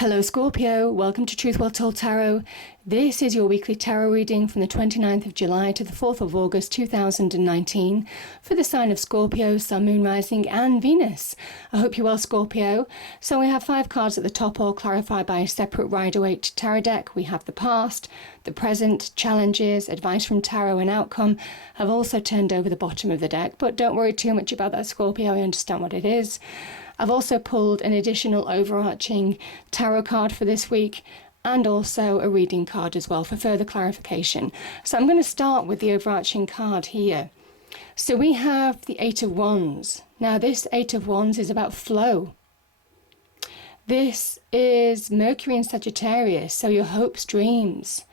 Hello Scorpio, welcome to Truth Well Told Tarot. This is your weekly tarot reading from the 29th of July to the 4th of August 2019 for the sign of Scorpio, Sun, Moon, Rising and Venus. I hope you're well, Scorpio. So we have 5 cards at the top, all clarified by a separate Rider-Waite tarot deck. We have the past, the present, challenges, advice from tarot and outcome. I've also turned over the bottom of the deck, but don't worry too much about that, Scorpio. I understand what it is. I've also pulled an additional overarching tarot card for this week and also a reading card as well for further clarification. So I'm going to start with the overarching card here. So we have the 8 of Wands. Now this 8 of Wands is about flow. This is Mercury in Sagittarius, so your hopes, dreams,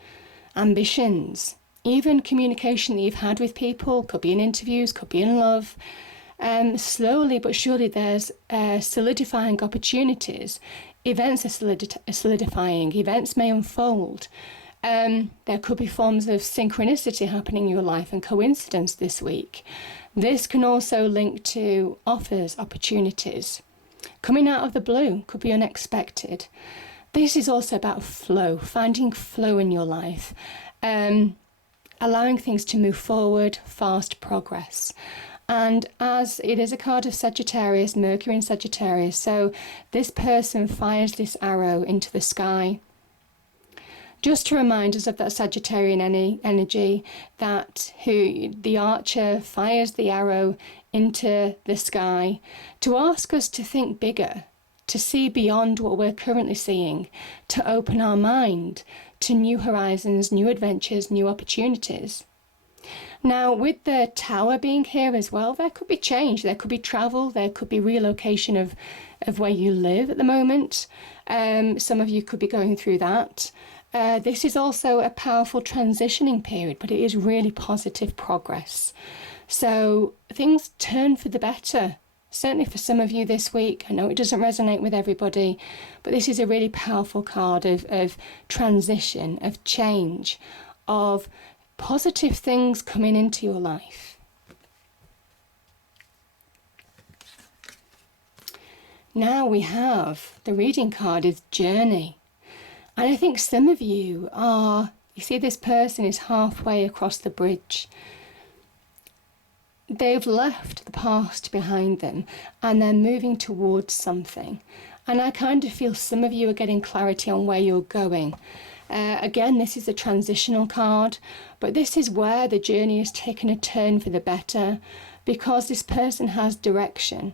ambitions, even communication that you've had with people, could be in interviews, could be in love. Slowly but surely there's solidifying opportunities. Events are solidifying. Events may unfold. There could be forms of synchronicity happening in your life and coincidence this week. This can also link to offers, opportunities. Coming out of the blue, could be unexpected. This is also about flow, finding flow in your life. Allowing things to move forward, fast progress. And as it is a card of Sagittarius, Mercury in Sagittarius, so this person fires this arrow into the sky. Just to remind us of that Sagittarian energy, that the archer fires the arrow into the sky to ask us to think bigger, to see beyond what we're currently seeing, to open our mind to new horizons, new adventures, new opportunities. Now, with the tower being here as well, there could be change, there could be travel, there could be relocation of where you live at the moment. Some of you could be going through that. This is also a powerful transitioning period, but it is really positive progress. So things turn for the better, certainly for some of you this week. I know it doesn't resonate with everybody, but this is a really powerful card of transition, of change, of positive things coming into your life. Now we have the reading card is Journey. And I think some of you see this person is halfway across the bridge. They've left the past behind them and they're moving towards something. And I kind of feel some of you are getting clarity on where you're going. Again, this is a transitional card, but this is where the journey is taking a turn for the better because this person has direction.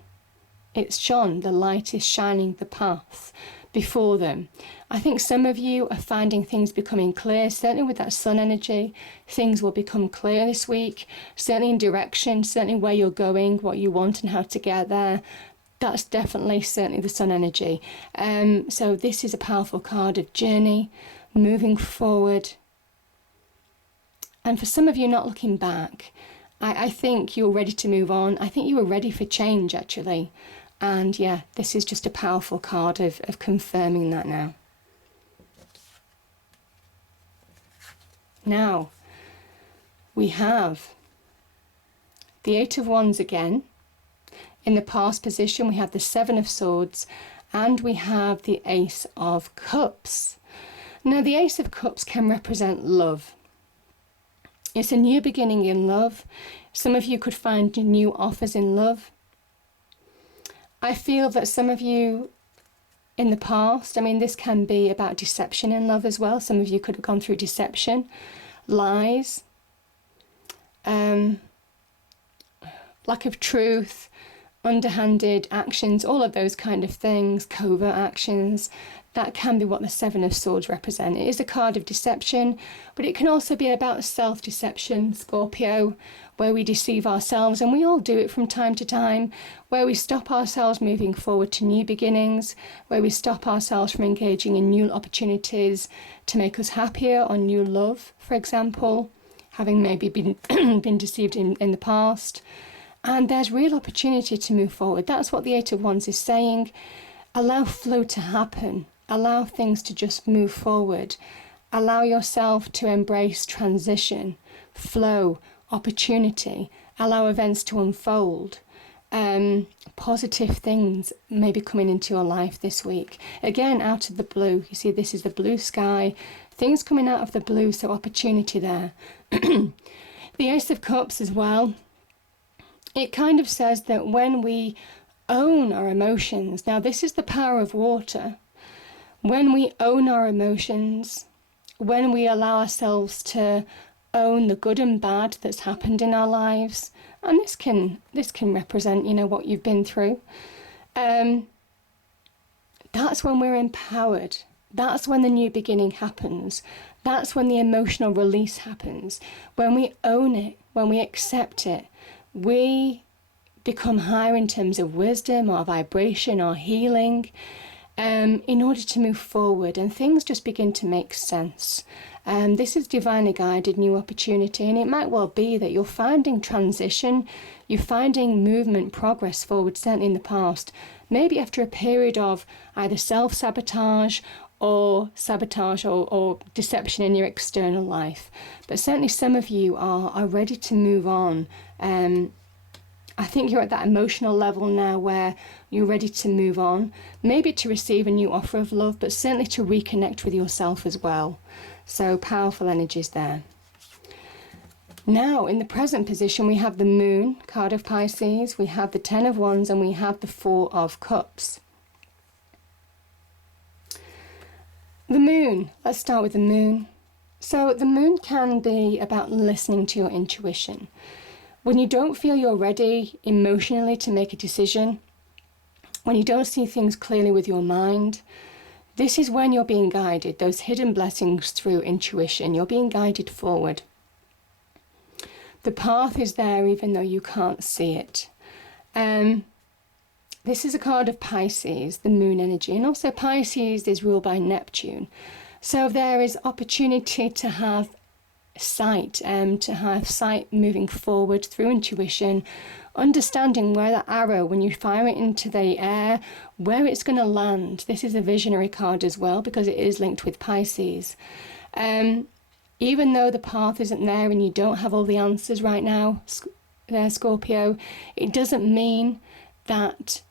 It's shone, the light is shining the path before them. I think some of you are finding things becoming clear, certainly with that sun energy. Things will become clear this week, certainly in direction, certainly where you're going, what you want and how to get there. That's definitely certainly the sun energy. So this is a powerful card of journey, moving forward. And for some of you not looking back, I think you're ready to move on. I think you were ready for change actually. And yeah, this is just a powerful card of confirming that now. Now, we have the 8 of Wands again. In the past position, we have the 7 of Swords and we have the Ace of Cups. Now, the Ace of Cups can represent love. It's a new beginning in love. Some of you could find new offers in love. I feel that some of you in the past, this can be about deception in love as well. Some of you could have gone through deception, lies, lack of truth, underhanded actions, all of those kind of things, covert actions. That can be what the 7 of Swords represent. It is a card of deception, but it can also be about self-deception, Scorpio, where we deceive ourselves, and we all do it from time to time, where we stop ourselves moving forward to new beginnings, where we stop ourselves from engaging in new opportunities to make us happier, or new love, for example, having maybe been deceived in the past. And there's real opportunity to move forward. That's what the 8 of Wands is saying. Allow flow to happen. Allow things to just move forward. Allow yourself to embrace transition, flow, opportunity. Allow events to unfold. positive things maybe coming into your life this week. Again, out of the blue. You see, this is the blue sky. Things coming out of the blue, so opportunity there. The Ace of Cups as well. It kind of says that when we own our emotions, now this is the power of water. When we own our emotions, when we allow ourselves to own the good and bad that's happened in our lives, and this can represent, you know, what you've been through, that's when we're empowered. That's when the new beginning happens. That's when the emotional release happens. When we own it, when we accept it, we become higher in terms of wisdom or vibration or healing, in order to move forward, and things just begin to make sense. This is divinely guided new opportunity, and it might well be that you're finding transition, you're finding movement, progress forward, certainly in the past, maybe after a period of either self-sabotage or sabotage or deception in your external life. But certainly some of you are ready to move on. I think you're at that emotional level now where you're ready to move on, maybe to receive a new offer of love, but certainly to reconnect with yourself as well. So powerful energies there. Now, in the present position, we have the Moon, card of Pisces, we have the Ten of Wands, and we have the Four of Cups. The Moon, let's start with the Moon. So the Moon can be about listening to your intuition. When you don't feel you're ready emotionally to make a decision, when you don't see things clearly with your mind, this is when you're being guided, those hidden blessings through intuition. You're being guided forward. The path is there even though you can't see it. This is a card of Pisces, the Moon energy, and also Pisces is ruled by Neptune. So there is opportunity to have sight, moving forward through intuition, understanding where that arrow, when you fire it into the air, where it's going to land. This is a visionary card as well because it is linked with Pisces. Even though the path isn't there and you don't have all the answers right now, Scorpio, it doesn't mean that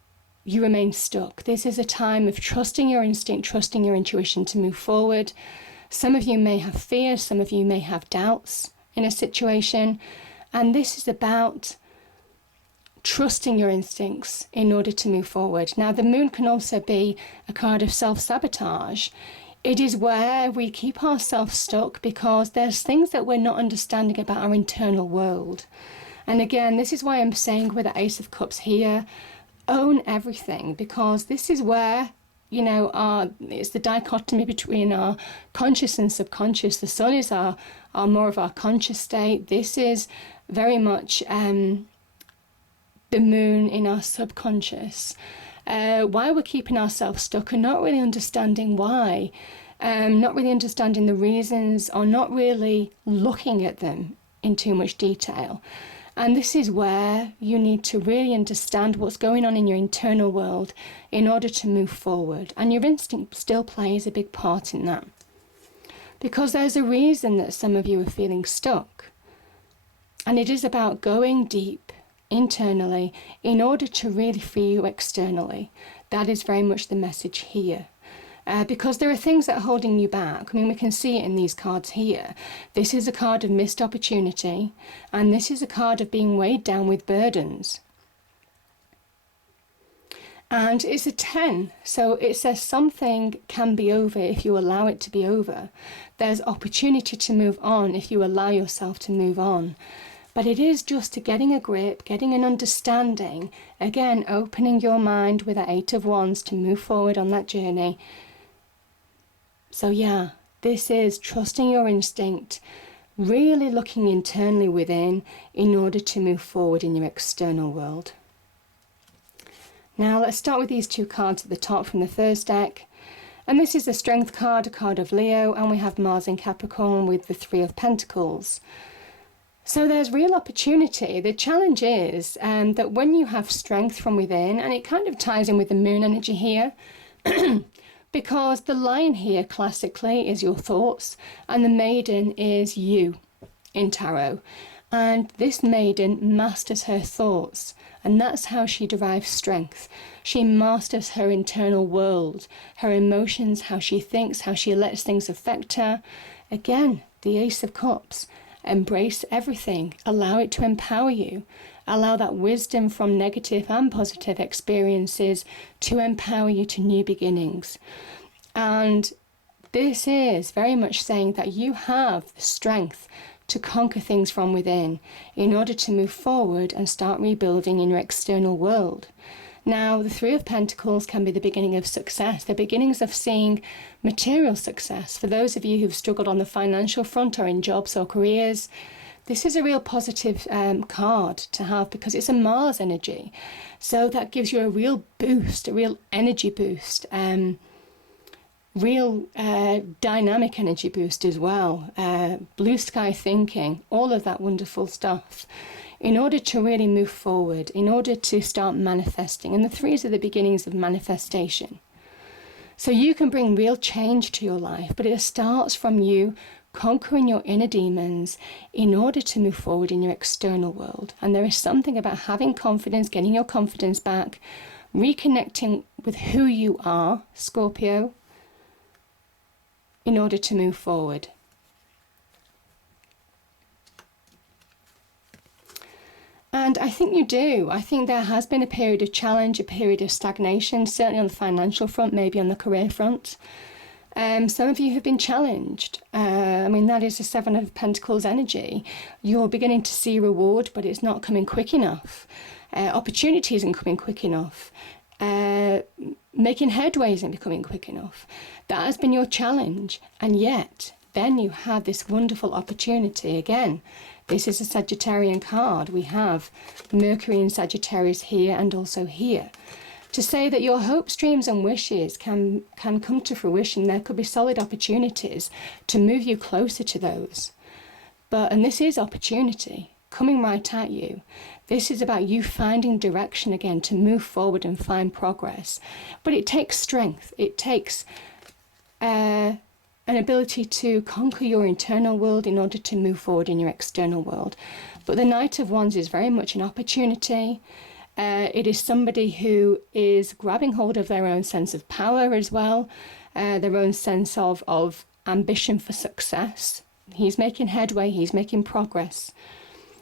you remain stuck. This is a time of trusting your instinct, trusting your intuition to move forward. Some of you may have fear, some of you may have doubts in a situation, and this is about trusting your instincts in order to move forward. Now, the Moon can also be a card of self-sabotage. It is where we keep ourselves stuck because there's things that we're not understanding about our internal world. And again, this is why I'm saying with the Ace of Cups here, own everything, because this is where, you know, it's the dichotomy between our conscious and subconscious. The sun is our more of our conscious state. This is very much the Moon in our subconscious. Why we're keeping ourselves stuck and not really understanding why, not really understanding the reasons, or not really looking at them in too much detail. And this is where you need to really understand what's going on in your internal world in order to move forward. And your instinct still plays a big part in that. Because there's a reason that some of you are feeling stuck. And it is about going deep internally in order to really free you externally. That is very much the message here. Because there are things that are holding you back. I mean, we can see it in these cards here. This is a card of missed opportunity, and this is a card of being weighed down with burdens. And it's a 10, so it says something can be over if you allow it to be over. There's opportunity to move on if you allow yourself to move on. But it is just to getting a grip, getting an understanding, again, opening your mind with the Eight of Wands to move forward on that journey. So yeah, this is trusting your instinct, really looking internally within in order to move forward in your external world. Now let's start with these two cards at the top from the first deck. And this is the Strength card, a card of Leo, and we have Mars in Capricorn with the Three of Pentacles. So there's real opportunity. The challenge is that when you have strength from within, and it kind of ties in with the Moon energy here, because the Lion here classically is your thoughts, and the Maiden is you in tarot. And this Maiden masters her thoughts, And that's how she derives strength. She masters her internal world, her emotions, how she thinks, how she lets things affect her. Again, the Ace of Cups. Embrace everything. Allow it to empower you. Allow that wisdom from negative and positive experiences to empower you to new beginnings. And this is very much saying that you have the strength to conquer things from within in order to move forward and start rebuilding in your external world. Now, the Three of Pentacles can be the beginning of success, the beginnings of seeing material success. For those of you who've struggled on the financial front or in jobs or careers, this is a real positive card to have because it's a Mars energy. So that gives you a real boost, a real energy boost, real dynamic energy boost as well. Blue sky thinking, all of that wonderful stuff. In order to really move forward, in order to start manifesting. And the threes are the beginnings of manifestation. So you can bring real change to your life, but it starts from you conquering your inner demons in order to move forward in your external world. And there is something about having confidence, getting your confidence back, reconnecting with who you are, Scorpio, in order to move forward. And I think you do. I think there has been a period of challenge, a period of stagnation, certainly on the financial front, maybe on the career front. Some of you have been challenged. That is the Seven of Pentacles energy. You're beginning to see reward, but it's not coming quick enough. Opportunity isn't coming quick enough. Making headway isn't becoming quick enough. That has been your challenge. And yet, then you have this wonderful opportunity again. This is a Sagittarian card. We have Mercury in Sagittarius here and also here. To say that your hopes, dreams and wishes can come to fruition. There could be solid opportunities to move you closer to those. And this is opportunity coming right at you. This is about you finding direction again to move forward and find progress. But it takes strength. It takes an ability to conquer your internal world in order to move forward in your external world. But the Knight of Wands is very much an opportunity. It is somebody who is grabbing hold of their own sense of power as well, their own sense of ambition for success. He's making headway, he's making progress.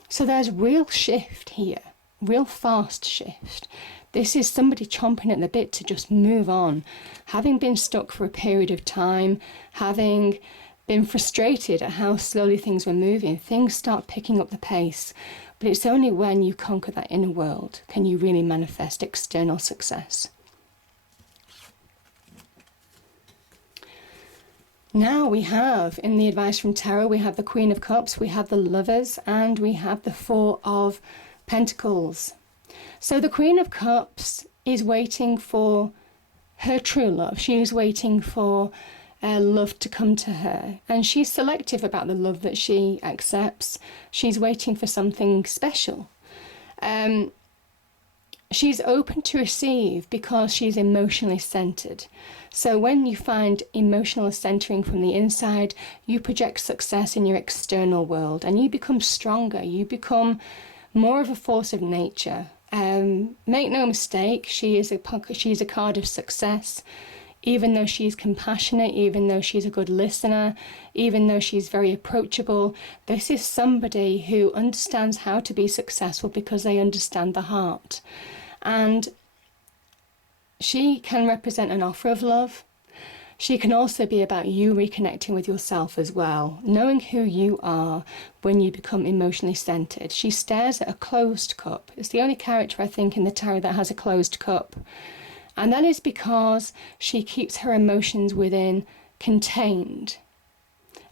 So there's real shift here, real fast shift. This is somebody chomping at the bit to just move on. Having been stuck for a period of time, having been frustrated at how slowly things were moving, things start picking up the pace. But it's only when you conquer that inner world can you really manifest external success. Now we have, in the advice from Tarot, we have the Queen of Cups, we have the Lovers, and we have the Four of Pentacles. So the Queen of Cups is waiting for her true love. She is waiting for love to come to her. And she's selective about the love that she accepts. She's waiting for something special. She's open to receive because she's emotionally centered. So when you find emotional centering from the inside, you project success in your external world and you become stronger. You become more of a force of nature. Make no mistake, she's a card of success. Even though she's compassionate, even though she's a good listener, even though she's very approachable, this is somebody who understands how to be successful because they understand the heart. And she can represent an offer of love. She can also be about you reconnecting with yourself as well, knowing who you are when you become emotionally centered. She stares at a closed cup. It's the only character, I think, in the tarot that has a closed cup. And that is because she keeps her emotions within, contained.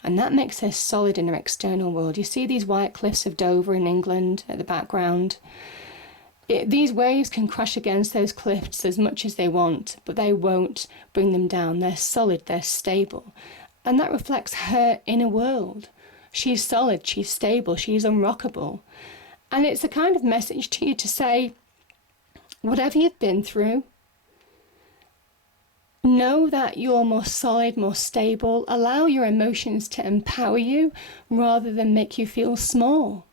And that makes her solid in her external world. You see these white cliffs of Dover in England at the background? These waves can crash against those cliffs as much as they want, but they won't bring them down. They're solid, they're stable. And that reflects her inner world. She's solid, she's stable, she's unrockable. And it's a kind of message to you to say, whatever you've been through, know that you're more solid, more stable. Allow your emotions to empower you rather than make you feel small.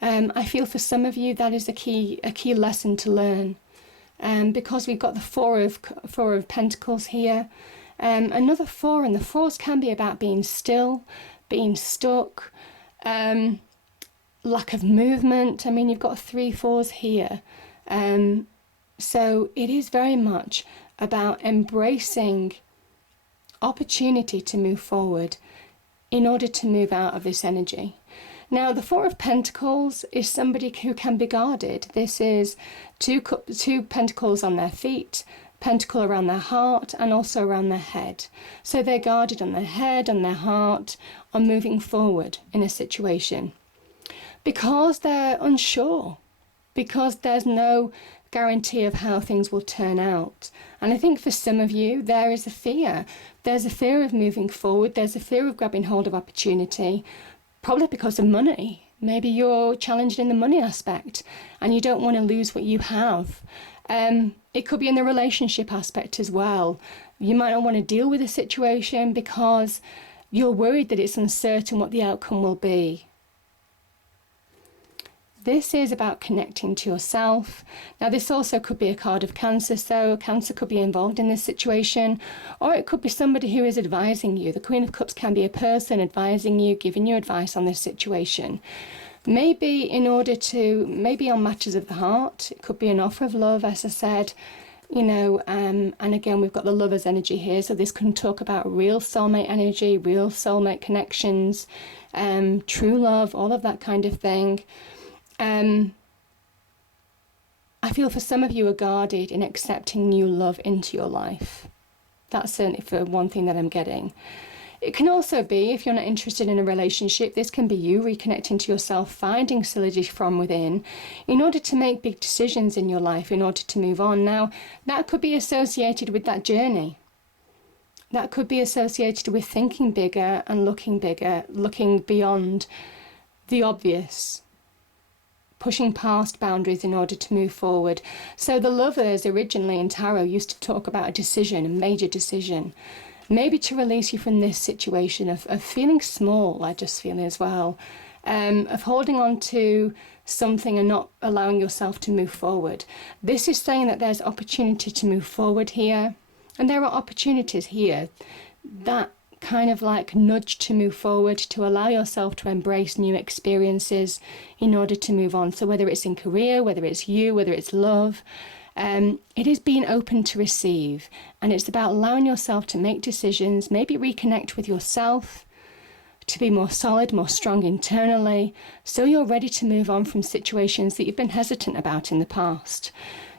I feel for some of you that is a key lesson to learn, because we've got the Four of Pentacles here, another four, and the fours can be about being still, being stuck, lack of movement. I mean, you've got 3 fours here, so it is very much about embracing opportunity to move forward in order to move out of this energy. Now, the Four of Pentacles is somebody who can be guarded. This is two pentacles on their feet, pentacle around their heart, and also around their head. So they're guarded on their head, on their heart, on moving forward in a situation, because they're unsure, because there's no guarantee of how things will turn out. And I think for some of you, there is a fear. There's a fear of moving forward. There's a fear of grabbing hold of opportunity, probably because of money. Maybe you're challenged in the money aspect and you don't want to lose what you have. It could be in the relationship aspect as well. You might not want to deal with a situation because you're worried that it's uncertain what the outcome will be. This is about connecting to yourself. Now, this also could be a card of Cancer, so Cancer could be involved in this situation, or it could be somebody who is advising you. The Queen of Cups can be a person advising you, giving you advice on this situation. Maybe maybe on matters of the heart. It could be an offer of love, as I said, and again, we've got the Lover's energy here, so this can talk about real soulmate energy, real soulmate connections, true love, all of that kind of thing. I feel for some of you are guarded in accepting new love into your life. That's certainly for one thing that I'm getting. It can also be, if you're not interested in a relationship, this can be you reconnecting to yourself, finding solidity from within in order to make big decisions in your life, in order to move on. Now, that could be associated with that journey. That could be associated with thinking bigger and looking bigger, looking beyond the obvious, pushing past boundaries in order to move forward. So the Lovers originally in tarot used to talk about a decision, a major decision, maybe to release you from this situation of feeling small, I just feel as well, of holding on to something and not allowing yourself to move forward. This is saying that there's opportunity to move forward here, and there are opportunities here that kind of like nudge to move forward, to allow yourself to embrace new experiences in order to move on. So whether it's in career, whether it's you, whether it's love, it is being open to receive, and it's about allowing yourself to make decisions, maybe reconnect with yourself, to be more solid, more strong internally, so you're ready to move on from situations that you've been hesitant about in the past.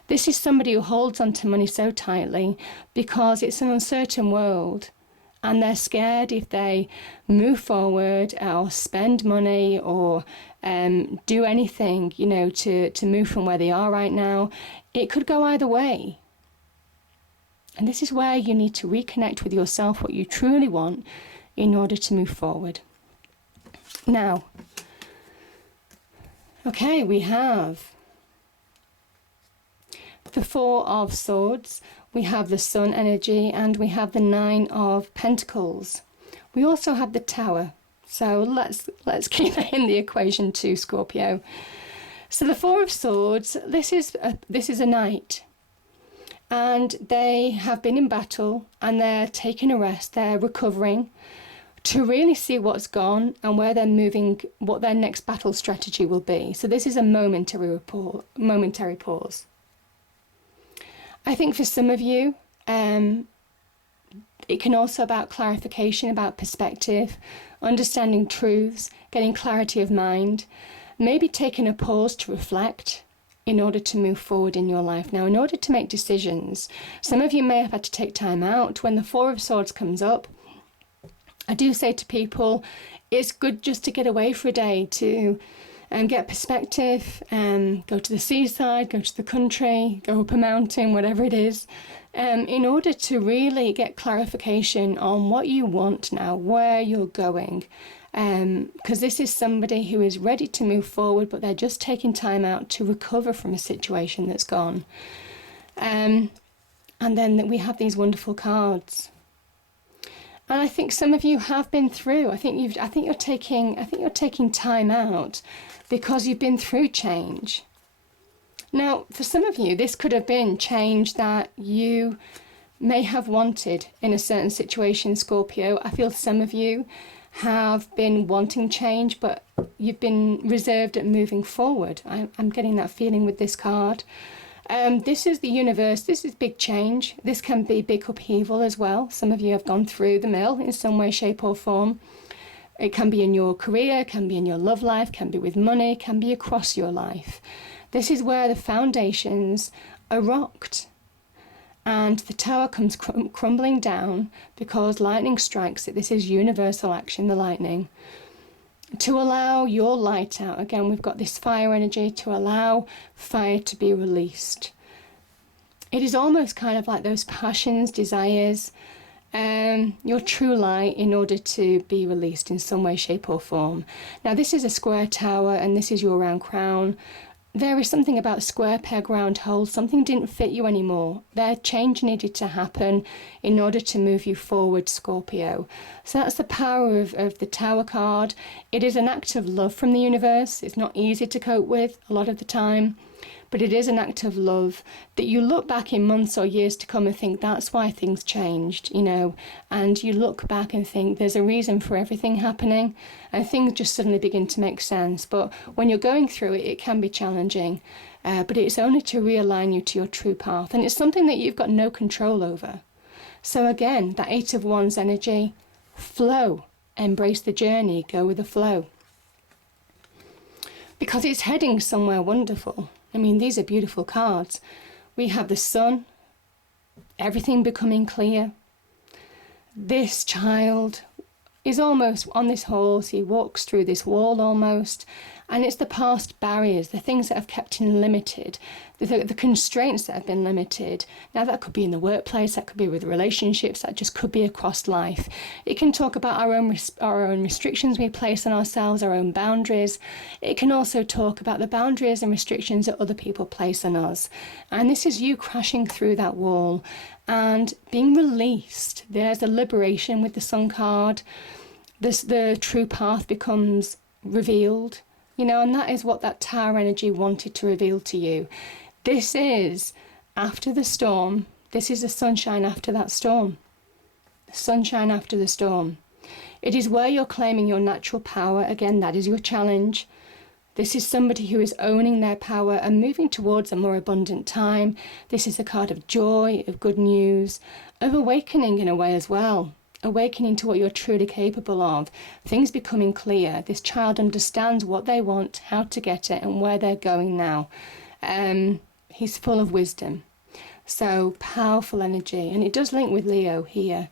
This is somebody who holds on to money so tightly because it's an uncertain world, and they're scared if they move forward or spend money or do anything, to move from where they are right now. It could go either way. And this is where you need to reconnect with yourself, what you truly want, in order to move forward. Now, okay, we have the Four of Swords, we have the Sun energy, and we have the Nine of Pentacles. We also have the Tower. So let's keep that in the equation too, Scorpio. So the Four of Swords, this is a knight, and they have been in battle and they're taking a rest, they're recovering to really see what's gone and where they're moving, what their next battle strategy will be. So this is a momentary pause. I think for some of you, it can also about clarification, about perspective, understanding truths, getting clarity of mind, maybe taking a pause to reflect in order to move forward in your life. Now, in order to make decisions, some of you may have had to take time out. When the Four of Swords comes up, I do say to people, it's good just to get away for a day, to get perspective, go to the seaside, go to the country, go up a mountain, whatever it is, in order to really get clarification on what you want now, where you're going. Because this is somebody who is ready to move forward, but they're just taking time out to recover from a situation that's gone. And then we have these wonderful cards. And I think some of you have been through. I think you're taking time out because you've been through change. Now, for some of you, this could have been change that you may have wanted in a certain situation, Scorpio. I feel some of you have been wanting change, but you've been reserved at moving forward. I'm getting that feeling with this card. This is the universe. This is big change. This can be big upheaval as well. Some of you have gone through the mill in some way, shape or form. It can be in your career, can be in your love life, can be with money, can be across your life. This is where the foundations are rocked. And the tower comes crumbling down because lightning strikes it. This is universal action, the lightning. To allow your light out. Again, we've got this fire energy, to allow fire to be released. It is almost kind of like those passions, desires, your true light in order to be released in some way, shape or form. Now, this is a square tower and this is your round crown. There is something about square peg round hole. Something didn't fit you anymore. Their change needed to happen in order to move you forward, Scorpio. So that's the power of the Tower card. It is an act of love from the universe. It's not easy to cope with a lot of the time, but it is an act of love that you look back in months or years to come and think that's why things changed, you know, and you look back and think there's a reason for everything happening and things just suddenly begin to make sense. But when you're going through it, it can be challenging, but it's only to realign you to your true path, and it's something that you've got no control over. So again, that Eight of Wands energy, flow, embrace the journey, go with the flow, because it's heading somewhere wonderful. I mean, these are beautiful cards. We have the sun, everything becoming clear. This child is almost on this horse. He walks through this wall almost. And it's the past barriers, the things that have kept him limited, the constraints that have been limited. Now, that could be in the workplace, that could be with relationships, that just could be across life. It can talk about our own restrictions we place on ourselves, our own boundaries. It can also talk about the boundaries and restrictions that other people place on us. And this is you crashing through that wall and being released. There's a liberation with the Sun card. The true path becomes revealed. You know, and that is what that Tower energy wanted to reveal to you. This is after the storm. This is the sunshine after that storm. The sunshine after the storm. It is where you're claiming your natural power. Again, that is your challenge. This is somebody who is owning their power and moving towards a more abundant time. This is a card of joy, of good news, of awakening in a way as well. Awakening to what you're truly capable of, things becoming clear. This child understands what they want, how to get it, and where they're going now. He's full of wisdom. So powerful energy, and it does link with Leo here.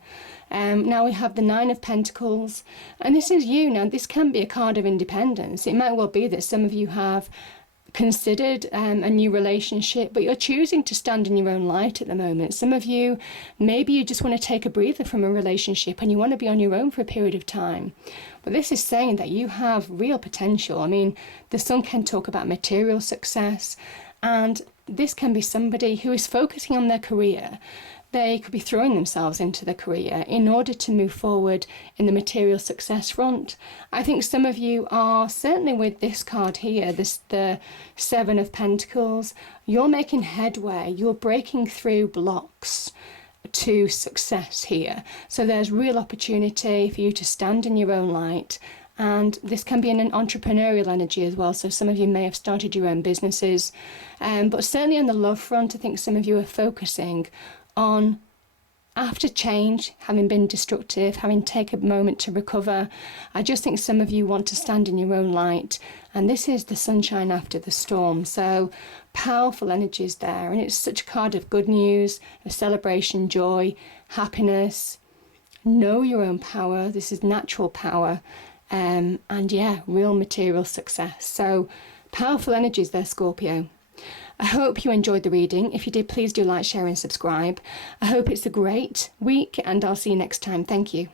Now we have the Nine of Pentacles, and this is you. Now, this can be a card of independence. It might well be that some of you have considered a new relationship, but you're choosing to stand in your own light at the moment. Some of you, maybe you just want to take a breather from a relationship and you want to be on your own for a period of time. But this is saying that you have real potential. I mean, the Sun can talk about material success, and this can be somebody who is focusing on their career. They could be throwing themselves into the career in order to move forward in the material success front. I think some of you are, certainly with this card here, the Seven of Pentacles, you're making headway, you're breaking through blocks to success here. So there's real opportunity for you to stand in your own light. And this can be in an entrepreneurial energy as well. So some of you may have started your own businesses. But certainly on the love front, I think some of you are focusing on, after change, having been destructive, having taken a moment to recover. I just think some of you want to stand in your own light, and this is the sunshine after the storm. So powerful energies there, and it's such a card of good news, a celebration, joy, happiness. Know your own power. This is natural power, and yeah, real material success. So powerful energies there, Scorpio. I hope you enjoyed the reading. If you did, please do like, share and subscribe. I hope it's a great week, and I'll see you next time. Thank you.